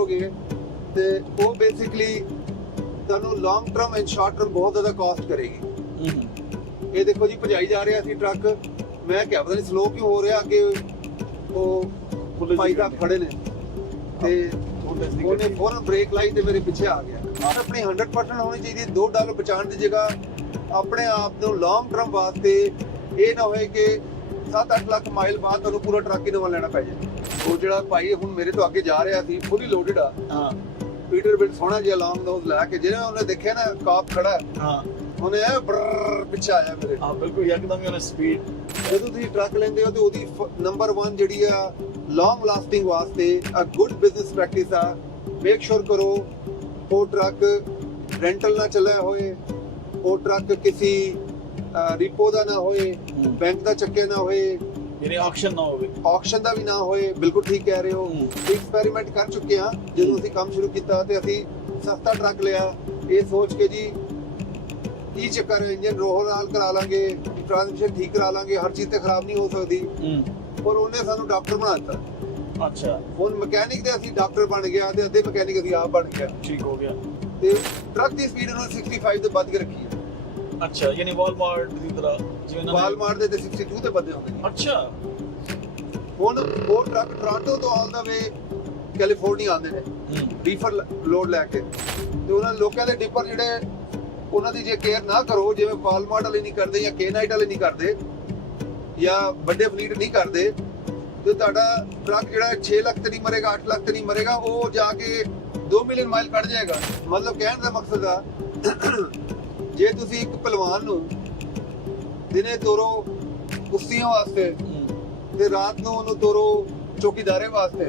ਕਰੋਗੇ ਤੇ ਉਹ ਬੇਸਿਕਲੀ ਤੁਹਾਨੂੰ long term and short term ਬਹੁਤ ਜ਼ਿਆਦਾ ਕਾਸਟ ਕਰੇਗੀ। ਇਹ ਦੇਖੋ ਜੀ ਭਜਾਈ ਜਾ ਰਿਹਾ ਸੀ ਟਰੱਕ, ਮੈਂ ਕਿਹਾ ਪਤਾ ਨਹੀਂ ਸਲੋ ਕਿਉਂ ਹੋ ਰਿਹਾ, ਅੱਗੇ ਉਹ ਭਾਈ ਸਾਹਿਬ ਖੜੇ ਨੇ ਤੇ ਉਹਨੇ ਫੌਰਨ ਬ੍ਰੇਕ ਲਾਈ ਤੇ ਮੇਰੇ ਪਿੱਛੇ ਆ ਗਿਆ। ਆਪਣੀ 100% ਹੋਣੀ ਚਾਹੀਦੀ ਹੈ। $2 ਬਚਾਉਣ ਦੀ ਜਗ੍ਹਾ ਆਪਣੇ ਆਪ ਨੂੰ ਲੌਂਗ ਟਰਮ ਵਾਸਤੇ ਇਹ ਨਾ ਹੋਏ ਕਿ 7-8 ਲੱਖ ਮਾਈਲ ਬਾਅਦ ਤੁਹਾਨੂੰ ਪੂਰਾ ਟਰੱਕ ਹੀ ਨਵਾਂ ਲੈਣਾ ਪੈ ਜਾਏ। ਉਹ ਜਿਹੜਾ ਭਾਈ ਹੁਣ ਮੇਰੇ ਤੋਂ ਅੱਗੇ ਜਾ ਰਿਹਾ ਸੀ ਫੁੱਲੀ ਲੋਡਡ ਆ, ਪੀਟਰ ਬਿਟ ਸੋਹਣਾ ਜਿਹਾ ਲੌਂਗ ਨੋਜ਼ ਲੈ ਕੇ, ਜਿਹਨੇ ਉਹਨੇ ਦੇਖਿਆ ਨਾ ਕਾਪ ਖੜਾ ਉਹਨੇ ਪਿੱਛੇ ਆਇਆ ਮੇਰੇ। ਬਿਲਕੁਲ ਯਕਦਮ ਹੀ ਉਹਨੇ ਸਪੀਡ। ਜਦੋਂ ਤੁਸੀਂ ਟਰੱਕ ਲੈਂਦੇ ਹੋ ਤੇ ਉਹਦੀ ਨੰਬਰ 1 ਜਿਹੜੀ ਆ ਲੌਂਗ ਲਾਸਟਿੰਗ ਵਾਸਤੇ ਅ ਗੁੱਡ ਬਿਜ਼ਨਸ ਪ੍ਰੈਕਟਿਸ ਆ, ਮੇਕ ਸ਼ੋਰ ਕਰੋ ਉਹ ਟਰੱਕ ਰੈਂਟਲ ਨਾ ਚੱਲਿਆ ਹੋਏ, ਉਹ ਟਰੱਕ ਕਿਸੇ ਰਿਪੋ ਦਾ ਨਾ ਹੋਏ, ਬੈਂਕ ਦਾ ਚੱਕਿਆ ਨਾ ਹੋਏ, ਯਾਨੀ ਆਕਸ਼ਨ ਨਾ ਹੋਵੇ, ਆਕਸ਼ਨ ਦਾ ਵੀ ਨਾ ਹੋਏ। ਬਿਲਕੁਲ ਠੀਕ ਕਹਿ ਰਹੇ ਹੋ। ਐਕਸਪੈਰੀਮੈਂਟ ਕਰ ਚੁੱਕੇ ਹਾਂ। ਜਦੋਂ ਅਸੀਂ ਕੰਮ ਸ਼ੁਰੂ ਕੀਤਾ ਤੇ ਅਸੀਂ ਸਸਤਾ ਟਰੱਕ ਲਿਆ ਇਹ ਸੋਚ ਕੇ ਜੀ ਕੀ ਚੱਕਰ ਹੈ, ਇੰਜਨ ਰੋਹ ਨਾਲ ਕਰਾ ਲਾਂਗੇ, ਟ੍ਰਾਂਸਮਿਸ਼ਨ ਠੀਕ ਕਰਾ ਲਾਂਗੇ, ਹਰ ਚੀਜ਼ ਤੇ ਖਰਾਬ ਨਹੀਂ ਹੋ ਸਕਦੀ। ਪਰ ਉਹਨੇ ਸਾਨੂੰ ਡਾਕਟਰ ਬਣਾ ਦਿੱਤਾ। ਅੱਛਾ, ਹੁਣ ਮਕੈਨਿਕ ਦੇ ਅਸੀਂ ਡਾਕਟਰ ਬਣ ਗਿਆ ਤੇ ਅੱਧੇ ਮਕੈਨਿਕ ਅਸੀਂ ਆਪ ਬਣ ਗਿਆ। ਠੀਕ ਹੋ ਗਿਆ। ਤੇ ਟਰੱਕ ਦੀ ਸਪੀਡ ਉਹਨੇ 65 ਤੋਂ ਵੱਧ ਕੇ ਰੱਖੀ ਹੈ। ਅੱਛਾ, ਯਾਨੀ ਵਾਲਮਾਰਟ ਦੀ ਤਰ੍ਹਾਂ, ਜਿਵੇਂ ਵਾਲਮਾਰਟ ਦੇ ਤੇ 62 ਤੇ ਵੱਧੇ ਹੁੰਦੇ ਨੇ। ਅੱਛਾ, ਹੁਣ ਉਹ ਟਰੱਕ ਟੋਰਾਂਟੋ ਤੋਂ ਆਲ ਦਾ ਵੇ ਕੈਲੀਫੋਰਨੀਆ ਆਉਂਦੇ ਨੇ ਡੀਫਰ ਲੋਡ ਲੈ ਕੇ, ਤੇ ਉਹਨਾਂ ਲੋਕਾਂ ਦੇ ਡਿਪਰ ਜਿਹੜੇ ਉਹਨਾਂ ਦੀ ਜੇ ਕੇਅਰ ਨਾ ਕਰੋ, ਜਿਵੇਂ ਵਾਲਮਾਰਟ ਵਾਲੇ ਨਹੀਂ ਕਰਦੇ ਜਾਂ ਕੇਨਾਈਟ ਵਾਲੇ ਨਹੀਂ ਕਰਦੇ ਜਾਂ ਵੱਡੇ ਫਲੀਟ ਨਹੀਂ ਕਰਦੇ, ਤੇ ਤੁਹਾਡਾ ਟਰੱਕ ਜਿਹੜਾ 6 ਲੱਖ ਤੇ ਨਹੀਂ ਮਰੇਗਾ, 8 ਲੱਖ ਤੇ ਨਹੀਂ ਮਰੇਗਾ, ਉਹ ਜਾ ਕੇ 2 ਮਿਲੀਅਨ ਮਾਈਲ ਕੱਢ ਜਾਏਗਾ। ਮਤਲਬ ਕਹਿਣ ਦਾ ਮਕਸਦ ਆ ਜੇ ਤੁਸੀਂ ਇੱਕ ਪਹਿਲਵਾਨ ਨੂੰ ਦਿਨੇ ਤੋਰੋ ਕੁਸ਼ਤੀਆਂ ਵਾਸਤੇ ਤੇ ਰਾਤ ਨੂੰ ਉਹਨੂੰ ਤੋਰੋ ਚੌਕੀਦਾਰੇ ਵਾਸਤੇ,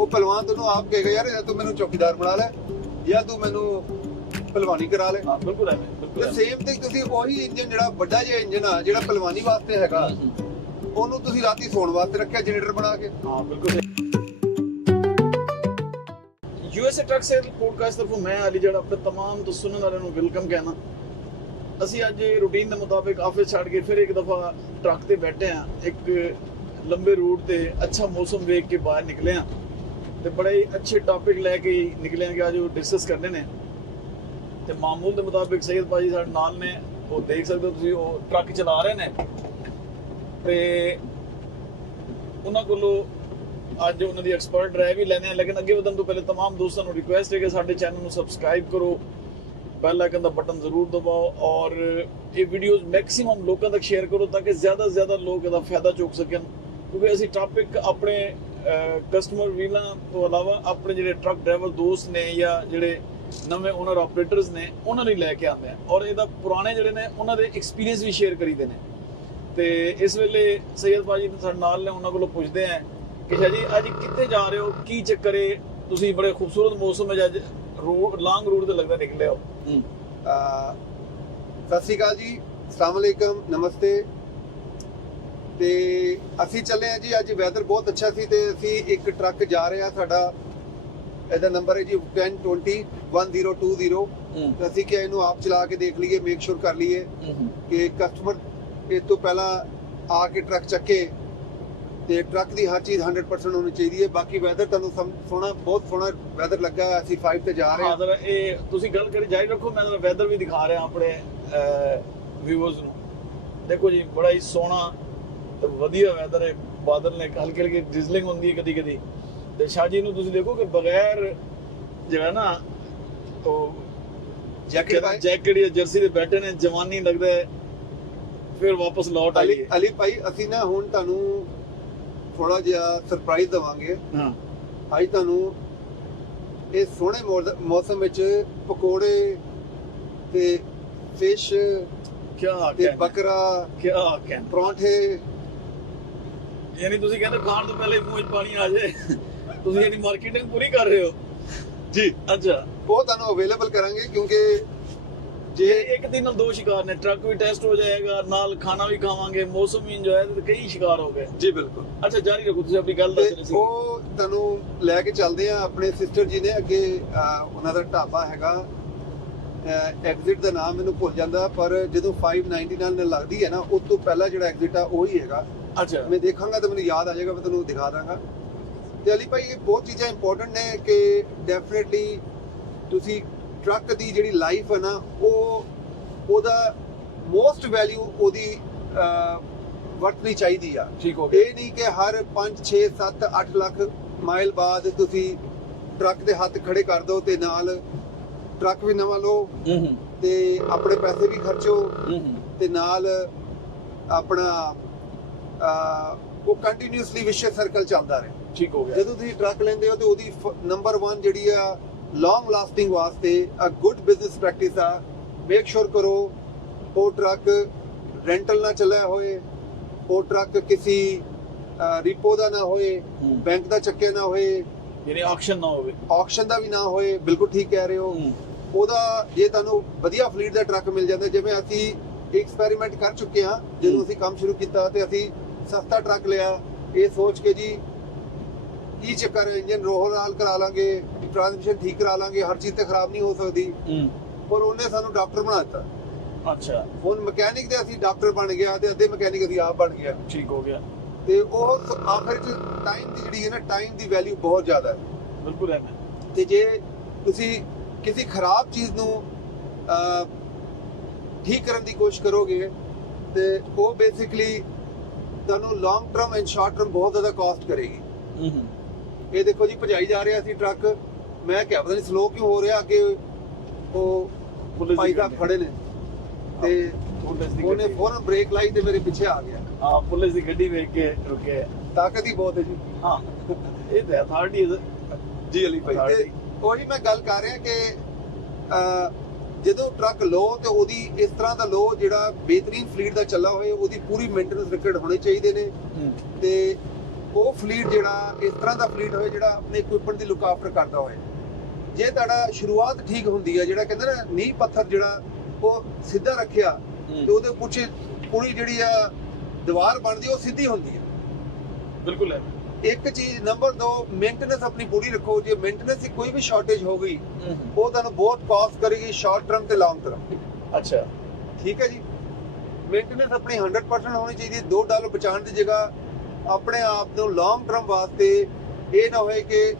ਉਹ ਪਹਿਲਵਾਨ ਤੁਹਾਨੂੰ ਆਪ ਕਹੇਗਾ ਯਾਰ ਜਾਂ ਤੂੰ ਮੈਨੂੰ ਚੌਕੀਦਾਰ ਬਣਾ ਲੈ ਜਾਂ ਤੂੰ ਮੈਨੂੰ ਪਹਿਲਵਾਨੀ ਕਰਾ ਲੈ। ਬਿਲਕੁਲ ਐਵੇਂ, ਬਿਲਕੁਲ ਸੇਮ ਥਿੰਗ ਤੁਸੀਂ ਉਹੀ ਇੰਜਨ ਜਿਹੜਾ ਵੱਡਾ ਜਿਹਾ ਇੰਜਨ ਆ ਜਿਹੜਾ ਪਹਿਲਵਾਨੀ ਵਾਸਤੇ ਹੈਗਾ, ਉਹਨੂੰ ਤੁਸੀਂ ਰਾਤੀ ਸੌਣ ਵਾਸਤੇ ਰੱਖਿਆ ਜਨਰੇਟਰ ਬਣਾ ਕੇ। ਹਾਂ ਬਿਲਕੁਲ। USA ਟਰੱਕ ਸੇਲ ਪੋਡਕਾਸਟ ਤਰਫੋਂ ਮੈਂ ਅਲੀ ਜਿਹੜਾ ਆਪਣੇ तमाम ਤੋਂ ਸੁਣਨ ਵਾਲਿਆਂ ਨੂੰ ਵੈਲਕਮ ਕਹਿਣਾ। ਅਸੀਂ ਅੱਜ ਰੂਟੀਨ ਦੇ ਮੁਤਾਬਿਕ ਆਫਿਸ ਛੱਡ ਕੇ ਫਿਰ ਇੱਕ ਦਫਾ ਟਰੱਕ ਤੇ ਬੈਠੇ ਆ, ਇੱਕ ਲੰਬੇ ਰੂਟ ਤੇ ਅੱਛਾ ਮੌਸਮ ਵੇਖ ਕੇ ਬਾਹਰ ਨਿਕਲੇ ਆ ਤੇ ਬੜੇ ਹੀ ਅੱਛੇ ਟੌਪਿਕ ਲੈ ਕੇ ਨਿਕਲੇ ਆ ਕਿ ਅੱਜ ਉਹ ਡਿਸਕਸ ਕਰਨੇ ਨੇ। ਤੇ ਮਾਮੂਲ ਦੇ ਮੁਤਾਬਿਕ ਸੈਯਦ ਭਾਜੀ ਸਾਡੇ ਨਾਲ ਨੇ, ਉਹ ਦੇਖ ਸਕਦੇ ਹੋ ਤੁਸੀਂ, ਉਹ ਟਰੱਕ ਚਲਾ ਰਹੇ ਨੇ ਤੇ ਉਹਨਾਂ ਕੋਲੋਂ ਅੱਜ ਉਹਨਾਂ ਦੀ ਐਕਸਪਰਟ ਰਾਏ ਵੀ ਲੈਣੇ ਆ। ਲੇਕਿਨ ਅੱਗੇ ਵਧਣ ਤੋਂ ਪਹਿਲੇ तमाम ਦੋਸਤਾਂ ਨੂੰ ਰਿਕੁਐਸਟ ਹੈ ਕਿ ਸਾਡੇ ਚੈਨਲ ਨੂੰ ਸਬਸਕ੍ਰਾਈਬ ਕਰੋ, ਬੈਲ ਆਈਕਨ ਦਾ ਬਟਨ ਜ਼ਰੂਰ ਦਬਾਓ ਔਰ ਇਹ ਵੀਡੀਓਜ਼ ਮੈਕਸਿਮਮ ਲੋਕਾਂ ਤੱਕ ਸ਼ੇਅਰ ਕਰੋ ਤਾਂ ਕਿ ਜ਼ਿਆਦਾ ਤੋਂ ਜ਼ਿਆਦਾ ਲੋਕ ਇਹਦਾ ਫਾਇਦਾ ਚੁੱਕ ਸਕਣ। ਕਿਉਂਕਿ ਅਸੀਂ ਟੌਪਿਕ ਆਪਣੇ ਕਸਟਮਰ ਵੀਲਾਂ ਤੋਂ ਇਲਾਵਾ ਆਪਣੇ ਜਿਹੜੇ ਟਰੱਕ ਡਰਾਈਵਰ ਦੋਸਤ ਨੇ ਜਾਂ ਜਿਹੜੇ ਨਵੇਂ ਓਨਰ ਆਪਰੇਟਰਸ ਨੇ ਉਹਨਾਂ ਲਈ ਲੈ ਕੇ ਆਉਂਦੇ ਆ ਔਰ ਇਹਦਾ ਪੁਰਾਣੇ ਜਿਹੜੇ ਨੇ ਉਹਨਾਂ ਦੇ ਐਕਸਪੀਰੀਅੰਸ ਵੀ ਸ਼ੇਅਰ ਕਰੀਦੇ ਨੇ। ਤੇ ਇਸ ਵੇਲੇ ਸੈਯਦ ਭਾਜੀ ਸਾਡੇ ਨਾਲ ਨੇ, ਉਹਨਾਂ ਕੋਲੋਂ ਪੁੱਛਦੇ ਆ ਕਿ ਸ਼ਾਹ ਜੀ ਅੱਜ ਕਿੱਥੇ ਜਾ ਰਹੇ ਹੋ, ਕੀ ਚੱਕਰ ਹੈ, ਤੁਸੀਂ ਬੜੇ ਖੂਬਸੂਰਤ ਮੌਸਮ ਵਿੱਚ ਅੱਜ ਲੌਂਗ ਰੂਟ ਤੇ ਲੱਗਦਾ ਨਿਕਲੇ ਹੋ। ਸਤਿ ਸ਼੍ਰੀ ਅਕਾਲ ਜੀ, ਅਸਲਾਮ ਵਾਲੇਕਮ, ਨਮਸਤੇ। ਤੇ ਅਸੀਂ ਚੱਲੇ ਆ ਜੀ, ਅੱਜ ਵੈਦਰ ਬਹੁਤ ਅੱਛਾ ਸੀ ਤੇ ਅਸੀਂ ਇੱਕ ਟਰੱਕ ਜਾ ਰਿਹਾ, ਸਾਡਾ ਇਹਦਾ ਨੰਬਰ ਹੈ ਜੀ 10201020। ਤੇ ਅਸੀਂ ਕਿਹਾ ਇਹਨੂੰ ਆਪ ਚਲਾ ਕੇ ਦੇਖ ਲਈਏ, ਮੇਕ ਸ਼ੋਰ ਕਰ ਲਈਏ ਕਿ ਕਸਟਮਰ ਇਸ ਤੋਂ ਪਹਿਲਾਂ ਆ ਕੇ ਟਰੱਕ ਚੱਕੇ ਤੇ ਟਰੱਕ ਦੀ ਹਰ ਚੀਜ਼ 100% ਹੋਣੀ ਚਾਹੀਦੀ ਹੈ। ਬਾਕੀ ਵੈਦਰ ਤੁਹਾਨੂੰ ਸੋਹਣਾ, ਬਹੁਤ ਸੋਹਣਾ ਵੈਦਰ ਲੱਗਾ। ਅਸੀਂ 5 ਤੇ ਜਾ ਰਹੇ ਹਾਂ। ਇਹ ਤੁਸੀਂ ਗੱਲ ਕਰੀ ਜਾਰੀ ਰੱਖੋ, ਮੈਂ ਵੈਦਰ ਵੀ ਦਿਖਾ ਰਿਹਾ ਆਪਣੇ ਵਿਊਅਰਸ ਨੂੰ। ਦੇਖੋ ਜੀ ਬੜਾ ਹੀ ਸੋਹਣਾ ਤੇ ਵਧੀਆ ਵੈਦਰ ਹੈ, ਬਾਦਲ ਨੇ ਹਲਕੀ ਹਲਕੀ ਡਿਜ਼ਲਿੰਗ ਹੁੰਦੀ ਹੈ ਕਦੀ ਕਦੀ। ਤੇ ਸ਼ਾਹ ਜੀ ਨੂੰ ਤੁਸੀਂ ਦੇਖੋ ਕਿ ਬਗੈਰ ਜਿਹੜਾ ਨਾ ਉਹ ਜੈਕਟ ਜਾਂ ਜਰਸੀ ਦੇ ਬੈਠੇ ਨੇ, ਜਵਾਨੀ ਲੱਗਦਾ ਹੈ। ਫਿਰ ਵਾਪਸ ਲੌਟ ਆਈਏ। ਅਲੀ ਭਾਈ ਅਸੀਂ ਨਾ ਹੁਣ ਤੁਹਾਨੂੰ ਥੋੜਾ ਜਿਹਾ ਸਰਪ੍ਰਾਈਜ਼ ਦਵਾਂਗੇ। ਅੱਜ ਤੁਹਾਨੂੰ ਇਹ ਸੋਹਣੇ ਮੌਸਮ ਵਿੱਚ ਪਕੌੜੇ ਤੇ ਫਿਸ਼ ਤੇ ਬੱਕਰਾ ਪਰੌਂਠੇ, ਯਾਨੀ ਤੁਸੀਂ ਕਹਿੰਦੇ ਖਾਣ ਤੋਂ ਪਹਿਲੇ ਮੂੰਹ 'ਚ ਪਾਣੀ ਆ ਜਾਏ, ਤੁਸੀਂ ਇਹਦੀ ਮਾਰਕੀਟਿੰਗ ਪੂਰੀ ਕਰ ਰਹੇ ਹੋ ਜੀ। ਅੱਛਾ, ਉਹ ਤੁਹਾਨੂੰ ਅਵੇਲੇਬਲ ਕਰਾਂਗੇ ਕਿਉਂਕਿ ਜੇ ਇੱਕ ਦਿਨ ਨਾਲ 2 ਸ਼ਿਕਾਰ ਨੇ, ਟਰੱਕ ਵੀ ਟੈਸਟ ਹੋ ਜਾਏਗਾ, ਨਾਲ ਖਾਣਾ ਵੀ ਖਾਵਾਂਗੇ, ਮੌਸਮ ਵੀ ਇੰਜੋਏ, ਤੇ ਕਈ ਸ਼ਿਕਾਰ ਹੋ ਗਏ ਜੀ। ਬਿਲਕੁਲ। ਅੱਛਾ ਜਾਰੀ ਰੱਖੋ, ਤੁਸੀਂ ਆਪਣੀ ਗੱਲ ਦੱਸ ਰਹੇ ਸੀ। ਉਹ ਤੁਹਾਨੂੰ ਲੈ ਕੇ ਚੱਲਦੇ ਆ ਆਪਣੇ ਸਿਸਟਰ ਜੀ ਨੇ ਅੱਗੇ, ਉਹਨਾਂ ਦਾ ਢਾਬਾ ਹੈਗਾ, ਐਗਜ਼ਿਟ ਦਾ ਨਾਮ ਮੈਨੂੰ ਭੁੱਲ ਜਾਂਦਾ, ਪਰ ਜਦੋਂ 599 ਨਾਲ ਲੱਗਦੀ ਹੈ ਨਾ, ਉਸ ਤੋਂ ਪਹਿਲਾਂ ਜਿਹੜਾ ਐਗਜ਼ਿਟ ਆ ਉਹੀ ਹੈਗਾ। ਅੱਛਾ, ਮੈਂ ਦੇਖਾਂਗਾ ਤਾਂ ਮੈਨੂੰ ਯਾਦ ਆ ਜਾਏਗਾ, ਮੈਂ ਤੁਹਾਨੂੰ ਦਿਖਾ ਦਾਂਗਾ। ਤੇ ਅਲੀ ਭਾਈ ਇਹ ਬਹੁਤ ਚੀਜ਼ਾਂ ਇੰਪੋਰਟੈਂਟ ਨੇ ਕਿ ਡੈਫੀਨਿਟਲੀ ਤੁਸੀਂ ਟਰੱਕ ਦੀ ਜਿਹੜੀ ਲਾਈਫ ਹੈ ਨਾ ਉਹਦਾ ਮੋਸਟ ਵੈਲਿਊ ਉਹਦੀ ਵਰਤਣੀ ਚਾਹੀਦੀ ਆ। ਠੀਕ ਹੋ ਗਿਆ। ਇਹ ਨਹੀਂ ਕਿ ਹਰ 5 6 7 8 ਲੱਖ ਮਾਈਲ ਬਾਅਦ ਤੁਸੀਂ ਟਰੱਕ ਦੇ ਹੱਥ ਖੜੇ ਕਰ ਦਿਓ ਤੇ ਨਾਲ ਟਰੱਕ ਵੀ ਨਵਾਂ ਲਓ ਤੇ ਆਪਣੇ ਪੈਸੇ ਵੀ ਖਰਚੋ ਤੇ ਨਾਲ ਆਪਣਾ ਉਹ ਕੰਟੀਨਿਊਸਲੀ ਵਿਸ਼ੇ ਸਰਕਲ ਚੱਲਦਾ ਰਹੇ। ਠੀਕ ਹੋ ਗਿਆ। ਜਦੋਂ ਤੁਸੀਂ ਟਰੱਕ ਲੈਂਦੇ ਹੋ ਤੇ ਉਹਦੀ ਨੰਬਰ 1 ਜਿਹੜੀ ਆ ਲੌਂਗ ਲਾਸਟਿੰਗ ਵਾਸਤੇ ਅ ਗੁੱਡ ਬਿਜ਼ਨਸ ਪ੍ਰੈਕਟਿਸ ਆ, ਮੇਕ ਸ਼ੋਰ ਕਰੋ ਉਹ ਟਰੱਕ ਰੈਂਟਲ ਨਾ ਚੱਲਿਆ ਹੋਏ, ਉਹ ਟਰੱਕ ਕਿਸੇ ਰਿਪੋ ਦਾ ਨਾ ਹੋਏ, ਬੈਂਕ ਦਾ ਚੱਕਿਆ ਨਾ ਹੋਏ, ਯਾਨੀ ਆਕਸ਼ਨ ਨਾ ਹੋਵੇ, ਆਕਸ਼ਨ ਦਾ ਵੀ ਨਾ ਹੋਏ। ਬਿਲਕੁਲ ਠੀਕ ਕਹਿ ਰਹੇ ਹੋ। ਉਹਦਾ ਜੇ ਤੁਹਾਨੂੰ ਵਧੀਆ ਫਲੀਟ ਦਾ ਟਰੱਕ ਮਿਲ ਜਾਂਦਾ, ਜਿਵੇਂ ਅਸੀਂ ਐਕਸਪੈਰੀਮੈਂਟ ਕਰ ਚੁੱਕੇ ਹਾਂ ਜਦੋਂ ਅਸੀਂ ਕੰਮ ਸ਼ੁਰੂ ਕੀਤਾ ਤੇ ਅਸੀਂ ਸਸਤਾ ਟਰੱਕ ਲਿਆ ਇਹ ਸੋਚ ਕੇ ਜੀ ਕੀ ਚੱਕਰ, ਇੰਜਨ ਰੋਹਲ ਕਰਾ ਲਾਂਗੇ, ਟ੍ਰਾਂਸਮਿਸ਼ਨ ਠੀਕ ਕਰਾ ਲਾਂਗੇ, ਹਰ ਚੀਜ਼ ਤੇ ਖਰਾਬ ਨਹੀਂ ਹੋ ਸਕਦੀ, ਪਰ ਉਹਨੇ ਸਾਨੂੰ ਡਾਕਟਰ ਬਣਾ ਦਿੱਤਾ। ਅੱਛਾ। ਹੁਣ ਮਕੈਨਿਕ ਦੇ ਅਸੀਂ ਡਾਕਟਰ ਬਣ ਗਿਆ ਤੇ ਅੱਧੇ ਮਕੈਨਿਕ ਅਸੀਂ ਆਪ ਬਣ ਗਿਆ। ਠੀਕ ਹੋ ਗਿਆ। ਤੇ ਉਹ ਆਖਰ ਚ ਟਾਈਮ ਦੀ ਜਿਹੜੀ ਹੈ ਨਾ, ਟਾਈਮ ਦੀ ਵੈਲਿਊ ਬਹੁਤ ਜ਼ਿਆਦਾ ਹੈ। ਬਿਲਕੁਲ ਹੈ। ਤੇ ਜੇ ਤੁਸੀਂ ਕਿਸੇ ਖਰਾਬ ਚੀਜ਼ ਨੂੰ ਠੀਕ ਕਰਨ ਦੀ ਕੋਸ਼ਿਸ਼ ਕਰੋਗੇ ਤੇ ਉਹ ਬੇਸਿਕਲੀ ਤੁਹਾਨੂੰ long term and short term ਬਹੁਤ ਜ਼ਿਆਦਾ ਕਾਸਟ ਕਰੇਗੀ। ਇਹ ਦੇਖੋ ਜੀ ਭਜਾਈ ਜਾ ਰਿਹਾ ਸੀ ਟਰੱਕ, ਮੈਂ ਕਿਹਾ ਪਤਾ ਨਹੀਂ ਸਲੋ ਕਿਉਂ ਹੋ ਰਿਹਾ, ਅੱਗੇ ਉਹ ਭਾਈ ਸਾਹਿਬ ਖੜੇ ਨੇ ਤੇ ਉਹਨੇ ਫੌਰਨ ਬ੍ਰੇਕ ਲਾਈ ਤੇ ਮੇਰੇ ਪਿੱਛੇ ਆ ਗਿਆ। ਹਾਂ, ਪੁਲਿਸ ਦੀ ਗੱਡੀ ਵੇਖ ਕੇ ਰੁਕੇ। ਤਾਕਤ ਹੀ ਬਹੁਤ ਹੈ ਜੀ। ਹਾਂ, ਇਹ ਤਾਂ ਅਥਾਰਟੀ ਹੈ ਜੀ ਅਲੀ ਭਾਈ। ਤੇ ਉਹੀ ਮੈਂ ਗੱਲ ਕਰ ਰਿਹਾ ਕਿ ਜਦੋਂ ਟਰੱਕ ਲੋ ਤੇ ਉਹਦੀ ਇਸ ਤਰ੍ਹਾਂ ਦਾ ਲੋ ਜਿਹੜਾ ਬਿਹਤਰੀਨ ਫਲੀਟ ਦਾ ਚੱਲਾ ਹੋਏ, ਉਹਦੀ ਪੂਰੀ ਮੇਨਟੇਨੈਂਸ ਰਿਕਾਰਡ ਹੋਣੇ ਚਾਹੀਦੇ ਨੇ ਤੇ ਉਹ ਫਲੀਟ ਜਿਹੜਾ ਇਸ ਤਰ੍ਹਾਂ ਦਾ ਫਲੀਟ ਹੋਏ ਜਿਹੜਾ ਆਪਣੇ ਇਕਵਿਪਮੈਂਟ ਦੀ ਲੁੱਕ ਆਫਟਰ ਕਰਦਾ ਹੋਏ। ਜੇ ਤੁਹਾਡਾ ਸ਼ੁਰੂਆਤ ਠੀਕ ਹੁੰਦੀ ਹੈ, ਜਿਹੜਾ ਕਹਿੰਦੇ ਨਾ ਨੀਂਹ ਪੱਥਰ ਜਿਹੜਾ ਉਹ ਸਿੱਧਾ ਰੱਖਿਆ ਤੇ ਉਹਦੇ ਪਿੱਛੇ ਪੂਰੀ ਜਿਹੜੀ ਆ ਦੀਵਾਰ ਬਣਦੀ ਉਹ ਸਿੱਧੀ ਹੁੰਦੀ ਹੈ। ਬਿਲਕੁਲ ਹੈ। ਇੱਕ ਚੀਜ਼ ਨੰਬਰ 2 ਮੇਨਟੇਨੈਂਸ ਆਪਣੀ ਪੂਰੀ ਰੱਖੋ। ਜੇ ਮੇਨਟੇਨੈਂਸ ਦੀ ਕੋਈ ਵੀ ਸ਼ਾਰਟੇਜ ਹੋ ਗਈ ਉਹ ਤੁਹਾਨੂੰ ਬਹੁਤ ਕਾਸਟ ਕਰੇਗੀ ਸ਼ਾਰਟ ਟਰਮ ਤੇ ਲੌਂਗ ਟਰਮ। ਅੱਛਾ, ਠੀਕ ਹੈ ਜੀ। ਮੇਨਟੇਨੈਂਸ ਆਪਣੀ 100% ਹੋਣੀ ਚਾਹੀਦੀ। $2 ਬਚਾਉਣ ਦੀ ਜਗ੍ਹਾ ਆਪਣੇ ਆਪ ਨੂੰ ਲੌਂਗ ਟਰਮ ਵਾਸਤੇ ਇਹ ਨਾ ਹੋਏ ਕਿ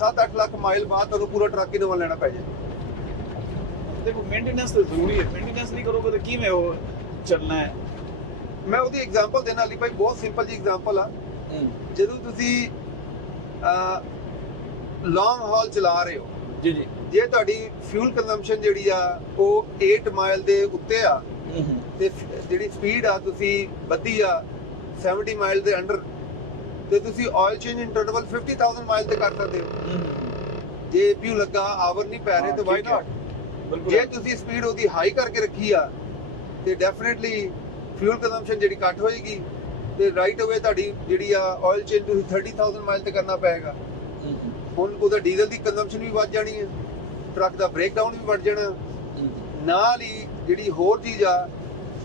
7-8 ਲੱਖ ਮਾਈਲ ਬਾਅਦ ਤੁਹਾਨੂੰ ਪੂਰਾ ਟਰੱਕ ਹੀ ਨਵਾਂ ਲੈਣਾ ਪੈ ਜਾਏ। ਦੇਖੋ ਮੇਨਟੇਨੈਂਸ ਤਾਂ ਜ਼ਰੂਰੀ ਹੈ। ਮੇਨਟੇਨੈਂਸ ਨਹੀਂ ਕਰੋਗੇ ਤਾਂ ਕਿਵੇਂ ਉਹ ਚੱਲਣਾ ਹੈ। ਮੈਂ ਉਹਦੀ ਐਗਜ਼ਾਮਪਲ ਦੇਣਾ ਲਈ ਭਾਈ, ਬਹੁਤ ਸਿੰਪਲ ਜੀ ਐਗਜ਼ਾਮਪਲ ਆ। ਜਦੋਂ ਤੁਸੀਂ ਲੌਂਗ ਹਾਲ ਚਲਾ ਰਹੇ ਹੋ ਜੀ ਜੀ, ਜੇ ਤੁਹਾਡੀ ਫਿਊਲ ਕੰਜ਼ੰਪਸ਼ਨ ਜਿਹੜੀ ਆ ਉਹ 8 ਮਾਈਲ ਦੇ ਉੱਤੇ ਆ ਤੇ ਜਿਹੜੀ ਸਪੀਡ ਆ ਤੁਸੀਂ ਵਧੀ ਆ 70 ਮਾਈਲ ਦੇ ਅੰਡਰ, ਤੇ ਤੁਸੀਂ ਆਇਲ ਚੇਂਜ ਇੰਟਰਵਲ 50,000 ਮਾਈਲ ਤੇ ਕਰ ਸਕਦੇ ਹੋ। ਜੇ ਪਿਊ ਲੱਗਾ ਆਵਰ ਨਹੀਂ ਪੈ ਰਹੇ ਤੇ ਵਾਈ ਨਾਟ। ਜੇ ਤੁਸੀਂ ਸਪੀਡ ਉਹਦੀ ਹਾਈ ਕਰਕੇ ਰੱਖੀ ਆ ਤੇ ਡੈਫੀਨਿਟਲੀ ਫਿਊਲ ਕੰਜ਼ੰਪਸ਼ਨ ਜਿਹੜੀ ਘੱਟ ਹੋਏਗੀ ਤੇ ਰਾਈਟ ਅਵੇ ਤੁਹਾਡੀ ਜਿਹੜੀ ਆ ਆਇਲ ਚੇਂਜ ਤੁਸੀਂ 30,000 ਮਾਈਲ ਤੇ ਕਰਨਾ ਪਏਗਾ। ਹੁਣ ਉਹਦਾ ਡੀਜ਼ਲ ਦੀ ਕੰਜ਼ੰਪਸ਼ਨ ਵੀ ਵੱਧ ਜਾਣੀ ਹੈ, ਟਰੱਕ ਦਾ ਬ੍ਰੇਕਡਾਊਨ ਵੀ ਵੱਧ ਜਾਣਾ, ਨਾਲ ਹੀ ਜਿਹੜੀ ਹੋਰ ਚੀਜ਼ ਆ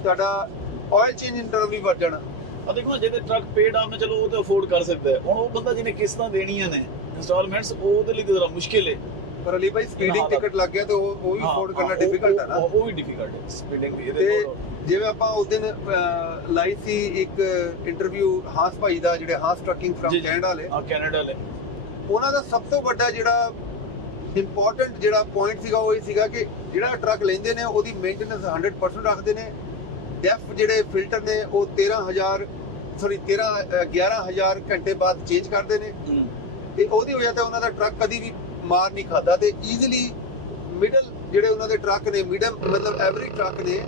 ਤੁਹਾਡਾ ਆਇਲ ਚੇਂਜ ਇੰਟਰਵਲ ਵੀ ਵੱਧ ਜਾਣਾ। ਆ ਦੇਖੋ ਜਿਹਦੇ ਟਰੱਕ ਪੇਡ ਆਪ ਨੇ ਚਲੋ ਉਹ ਤੇ ਅਫੋਰਡ ਕਰ ਸਕਦਾ ਹੈ। ਹੁਣ ਉਹ ਬੰਦਾ ਜਿਹਨੇ ਕਿਸ਼ਤਾਂ ਦੇਣੀਆਂ ਨੇ ਇੰਸਟਾਲਮੈਂਟਸ, ਉਹਦੇ ਲਈ ਤਾਂ ਜ਼ਰਾ ਮੁਸ਼ਕਿਲ ਹੈ। ਪਰ ਅਲੀ ਭਾਈ ਸਪੀਡਿੰਗ ਟਿਕਟ ਲੱਗ ਗਿਆ ਤੇ ਉਹ ਵੀ ਅਫੋਰਡ ਕਰਨਾ ਡਿਫਿਕਲਟ ਹੈ ਨਾ। ਉਹ ਵੀ ਡਿਫਿਕਲਟ ਹੈ ਸਪੀਡਿੰਗ ਦੀ। ਤੇ ਜਿਵੇਂ ਆਪਾਂ ਉਸ ਦਿਨ ਲਾਈ ਸੀ ਇੱਕ ਇੰਟਰਵਿਊ ਹਾਂਸ ਭਾਈ ਦਾ, ਜਿਹੜੇ ਹਾਂਸ ਟਰੱਕਿੰਗ ਫਰਮ ਕੈਨੇਡਾ ਵਾਲੇ। ਕੈਨੇਡਾ ਵਾਲੇ, ਉਹਨਾਂ ਦਾ ਸਭ ਤੋਂ ਵੱਡਾ ਜਿਹੜਾ ਇੰਪੋਰਟੈਂਟ ਜਿਹੜਾ ਪੁਆਇੰਟ ਸੀਗਾ ਉਹ ਇਹ ਸੀਗਾ ਕਿ ਜਿਹੜਾ ਟਰੱਕ ਲੈਂਦੇ ਨੇ ਉਹਦੀ ਮੇਨਟੇਨੈਂਸ 100% ਰੱਖਦੇ ਨੇ। ਡੈਫ ਜਿਹੜੇ ਫਿਲਟਰ ਨੇ ਉਹ 11,000 ਘੰਟੇ ਬਾਅਦ ਚੇਂਜ ਕਰਦੇ ਨੇ ਤੇ ਉਹਦੀ ਵਜ੍ਹਾ ਤੇ ਉਹਨਾਂ ਦਾ ਟਰੱਕ ਕਦੀ ਵੀ ਮਾਰ ਨਹੀਂ ਖਾਦਾ ਤੇ ਈਜ਼ੀਲੀ ਮਿਡਲ ਜਿਹੜੇ ਉਹਨਾਂ ਦੇ ਟਰੱਕ ਨੇ, ਮੀਡੀਅਮ ਮਤਲਬ ਐਵਰੇਜ ਟਰੱਕ ਨੇ,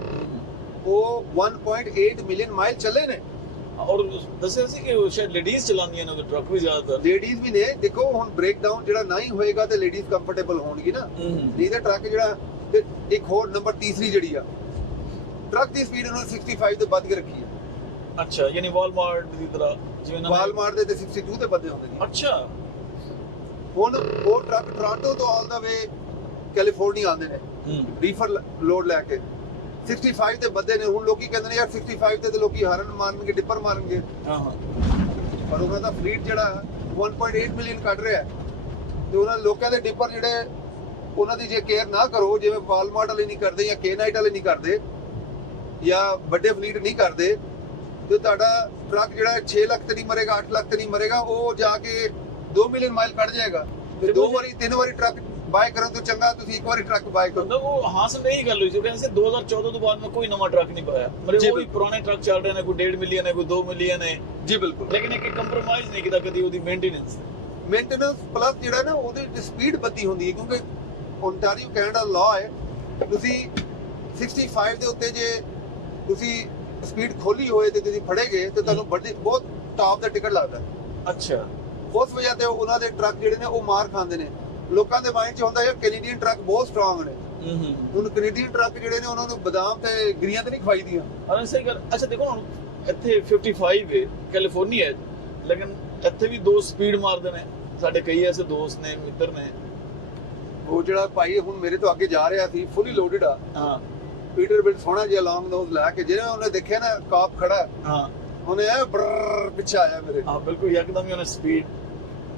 ਉਹ 1.8 ਮਿਲੀਅਨ ਮਾਈਲ ਚੱਲੇ ਨੇ। ਔਰ ਦੱਸਿਆ ਸੀ ਕਿ ਸ਼ਾਇਦ ਲੇਡੀਜ਼ ਚਲਾਉਂਦੀਆਂ ਨੇ ਉਹਦੇ ਟਰੱਕ ਵੀ ਜ਼ਿਆਦਾਤਰ। ਲੇਡੀਜ਼ ਵੀ ਨੇ। ਦੇਖੋ ਹੁਣ ਬ੍ਰੇਕਡਾਊਨ ਜਿਹੜਾ ਨਾ ਹੀ ਹੋਏਗਾ ਤੇ ਲੇਡੀਜ਼ ਕੰਫਰਟੇਬਲ ਹੋਣਗੀ ਨਾ। ਨਹੀਂ ਤਾਂ ਟਰੱਕ ਜਿਹੜਾ ਤੇ ਇੱਕ ਹੋਰ ਨੰਬਰ ਤੀਸਰੀ ਜਿਹੜੀ ਆ ਟਰੱਕ ਦੀ ਸਪੀਡ ਉਹਨਾਂ ਨੇ 65 ਤੋਂ ਵੱਧ ਕੇ ਰੱਖੀ ਹੈ। ਅੱਛਾ, ਯਾਨੀ ਵਾਲਮਾਰਟ ਦੀ ਤਰ੍ਹਾਂ, ਜਿਵੇਂ ਵਾਲਮਾਰਟ ਦੇ ਤੇ 62 ਤੇ ਵੱਧੇ ਹੁੰਦੇ ਨੇ। ਅੱਛਾ, ਹੁਣ ਉਹ ਟਰੱਕ ਟੋਰਾਂਟੋ ਤੋਂ ਆਲ ਦਾ ਵੇ ਕੈਲੀਫੋਰਨੀਆ ਆਉਂਦੇ ਨੇ ਰੀਫਰ ਲੋਡ ਲੈ ਕੇ, 65 ਤੇ ਵੱਧੇ ਨੇ। ਹੁਣ ਲੋਕੀ ਕਹਿੰਦੇ ਨੇ ਯਾਰ 65 ਤੇ ਲੋਕੀ ਹਾਰਨ ਮਾਰਨਗੇ, ਡਿੱਪਰ ਮਾਰਨਗੇ। ਪਰ ਉਹਨਾਂ ਦਾ ਫਲੀਟ ਜਿਹੜਾ 1.8 ਮਿਲੀਅਨ ਕੱਢ ਰਿਹਾ ਤੇ ਉਹਨਾਂ ਲੋਕਾਂ ਦੇ ਡਿੱਪਰ ਜਿਹੜੇ ਉਹਨਾਂ ਦੀ ਜੇ ਕੇਅਰ ਨਾ ਕਰੋ, ਜਿਵੇਂ ਵਾਲਮਾਰਟ ਵਾਲੇ ਨਹੀਂ ਕਰਦੇ ਜਾਂ ਕੇ-ਨਾਈਟ ਵਾਲੇ ਨਹੀਂ ਕਰਦੇ ਜਾਂ ਵੱਡੇ ਫਲੀਟ ਨਹੀਂ ਕਰਦੇ, ਤੇ ਤੁਹਾਡਾ ਟਰੱਕ ਜਿਹੜਾ 6 ਲੱਖ ਤੇ ਨਹੀਂ ਮਰੇਗਾ, 8 ਲੱਖ ਤੇ ਨਹੀਂ ਮਰੇਗਾ, ਉਹ ਜਾ ਕੇ 2 ਮਿਲੀਅਨ ਮਾਈਲ ਕੱਢ ਜਾਏਗਾ ਤੇ 2 ਵਾਰੀ 3 ਵਾਰੀ ਟਰੱਕ ਬਾਏ ਕਰਨ ਤੋਂ ਚੰਗਾ ਤੁਸੀਂ ਇੱਕ ਵਾਰੀ ਟਰੱਕ ਬਾਏ ਕਰੋ। ਮਤਲਬ ਉਹ ਹਾਸਲ ਨਹੀਂ ਗੱਲ ਹੋਈ ਸੀ, ਕਹਿੰਦੇ ਸੀ 2014 ਤੋਂ ਬਾਅਦ ਮੈਂ ਕੋਈ ਨਵਾਂ ਟਰੱਕ ਨਹੀਂ ਪਾਇਆ, ਮਤਲਬ ਉਹ ਵੀ ਪੁਰਾਣੇ ਟਰੱਕ ਚੱਲ ਰਹੇ ਨੇ, ਕੋਈ 1.5 ਮਿਲੀਅਨ ਹੈ, ਕੋਈ 2 ਮਿਲੀਅਨ ਹੈ ਜੀ ਬਿਲਕੁਲ। ਲੇਕਿਨ ਇੱਕ ਕੰਪਰੋਮਾਈਜ਼ ਨਹੀਂ ਕੀਤਾ ਕਦੀ ਉਹਦੀ ਮੇਨਟੇਨੈਂਸ ਪਲੱਸ ਜਿਹੜਾ ਨਾ ਉਹਦੀ ਸਪੀਡ ਬੱਤੀ ਹੁੰਦੀ ਹੈ, ਕਿਉਂਕਿ ਓਨਟਾਰੀਓ ਕੈਨੇਡਾ ਲਾਅ ਹੈ ਤੁਸੀਂ 65 ਦੇ ਉੱਤੇ ਜੇ ਤੁਸੀਂ ਸਪੀਡ ਖੋਲੀ ਹੋਏ ਤੇ ਤੁਸੀਂ ਫੜੇ ਗਏ ਤੇ ਤੁਹਾਨੂੰ ਬਹੁਤ ਟਾਪ ਦਾ ਟਿਕਟ ਲੱਗਦਾ। ਅੱਛਾ, ਉਸ ਵਜ੍ਹਾ ਤੇ ਉਹਨਾਂ ਦੇ ਟਰੱਕ ਜਿਹੜੇ ਨੇ ਉਹ ਮਾਰ ਖਾਂਦੇ ਨੇ। ਲੋਕਾਂ ਦੇ ਮਾਈਂਡ 'ਚ ਹੁੰਦਾ ਯਾਰ ਕੈਨੇਡੀਅਨ ਟਰੱਕ ਬਹੁਤ ਸਟਰੋਂਗ ਨੇ, ਹੁਣ ਕੈਨੇਡੀਅਨ ਟਰੱਕ ਜਿਹੜੇ ਨੇ ਉਹਨਾਂ ਨੂੰ ਬਦਾਮ ਤੇ ਗਰੀਆਂ ਤੇ ਨਹੀਂ ਖਵਾਈਦੀਆਂ। ਹਾਂ ਸਹੀ ਗੱਲ। ਅੱਛਾ ਦੇਖੋ ਹੁਣ ਇੱਥੇ 55 ਹੈ ਕੈਲੀਫੋਰਨੀਆ, ਲੇਕਿਨ ਇੱਥੇ ਵੀ 2 ਸਪੀਡ ਮਾਰਦੇ ਨੇ। ਸਾਡੇ ਕਈ ਐਸੇ ਦੋਸਤ ਨੇ, ਮਿੱਤਰ ਨੇ। ਉਹ ਜਿਹੜਾ ਭਾਈ ਹੁਣ ਮੇਰੇ ਤੋਂ ਅੱਗੇ ਜਾ ਰਿਹਾ ਸੀ ਫੁੱਲੀ ਲੋਡਡ ਆ, ਹਾਂ ਪੀਟਰ ਬਿਲਟ ਸੋਹਣਾ ਜਿਹਾ ਲੌਂਗ ਨੋਜ਼ ਲੈ ਕੇ, ਜਿਹਨੇ ਉਹਨੇ ਦੇਖਿਆ ਨਾ ਕਾਪ ਖੜਾ, ਹਾਂ ਉਹਨੇ ਐ ਬਰ ਪਿੱਛੇ ਆਇਆ ਮੇਰੇ। ਹਾਂ ਬਿਲਕੁਲ, ਯਕਦਮ ਹੀ ਉਹਨੇ ਸਪੀਡ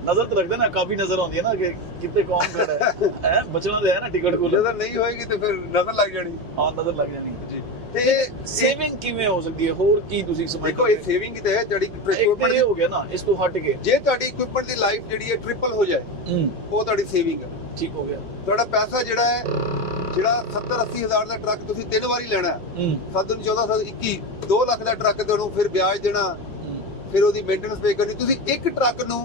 ਨਜ਼ਰ ਤਾਂ ਰੱਖਦੇ ਨਾ, ਕਾਫੀ ਨਜ਼ਰ ਆਉਂਦੀ ਹੈ ਨਾ ਕਿ ਕਿਤੇ ਕੌਣ ਖੜਾ ਹੈ ਬਚਣਾ ਤੇ ਹੈ ਨਾ ਟਿਕਟ ਕੋਲ। ਨਜ਼ਰ ਨਹੀਂ ਹੋਏਗੀ ਤੇ ਫਿਰ ਨਜ਼ਰ ਲੱਗ ਜਾਣੀ। ਹਾਂ ਨਜ਼ਰ ਲੱਗ ਜਾਣੀ ਜੀ। ਤੇ ਸੇਵਿੰਗ ਕਿਵੇਂ ਹੋ ਸਕਦੀ ਹੈ, ਹੋਰ ਕੀ ਤੁਸੀਂ ਸਮਝਦੇ ਦੇਖੋ ਇਹ ਸੇਵਿੰਗ ਹੀ ਤੇ ਹੈ ਜਿਹੜੀ ਇਕਵਿਪਮੈਂਟ ਹੋ ਗਿਆ ਨਾ, ਇਸ ਤੋਂ ਹਟ ਕੇ ਜੇ ਤੁਹਾਡੀ ਇਕਵਿਪਮੈਂਟ ਦੀ ਲਾਈਫ ਜਿਹੜੀ ਹੈ ਟ੍ਰਿਪਲ ਹੋ ਜਾਏ ਉਹ ਤੁਹਾਡੀ ਸੇਵਿੰਗ ਹੈ। ਠੀਕ ਹੋ ਗਿਆ। ਤੁਹਾਡਾ ਪੈਸਾ ਜਿਹੜਾ ਹੈ, ਜਿਹੜਾ 70-80 ਹਜ਼ਾਰ ਦਾ ਟਰੱਕ ਤੁਸੀਂ 3 ਵਾਰੀ ਲੈਣਾ ਹੈ, 7 ਨੂੰ 14 7 21 2 ਲੱਖ ਦਾ ਟਰੱਕ ਤੇ ਉਹਨੂੰ ਫਿਰ ਵਿਆਜ ਦੇਣਾ, ਫਿਰ ਉਹਦੀ ਮੇਨਟੇਨੈਂਸ ਪੇ ਕਰਨੀ, ਤੁਸੀਂ ਇੱਕ ਟਰੱਕ ਨੂੰ